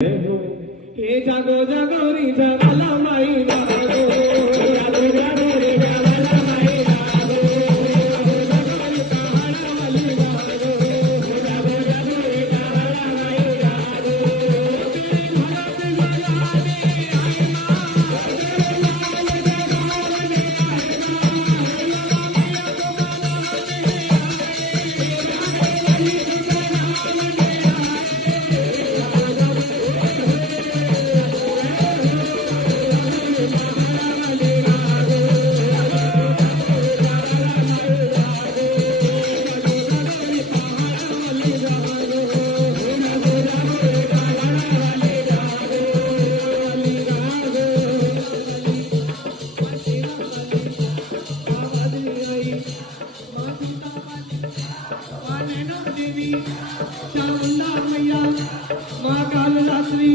हे जागो जागो रे जागाला माई जागो जागो जागो रे जागाला माई जागो जागो कहाणा वाली जागो जागो जागो रे जागाला माई जागो भारत माया दे आई देवी चामुंडा मैया माँ कालरात्रि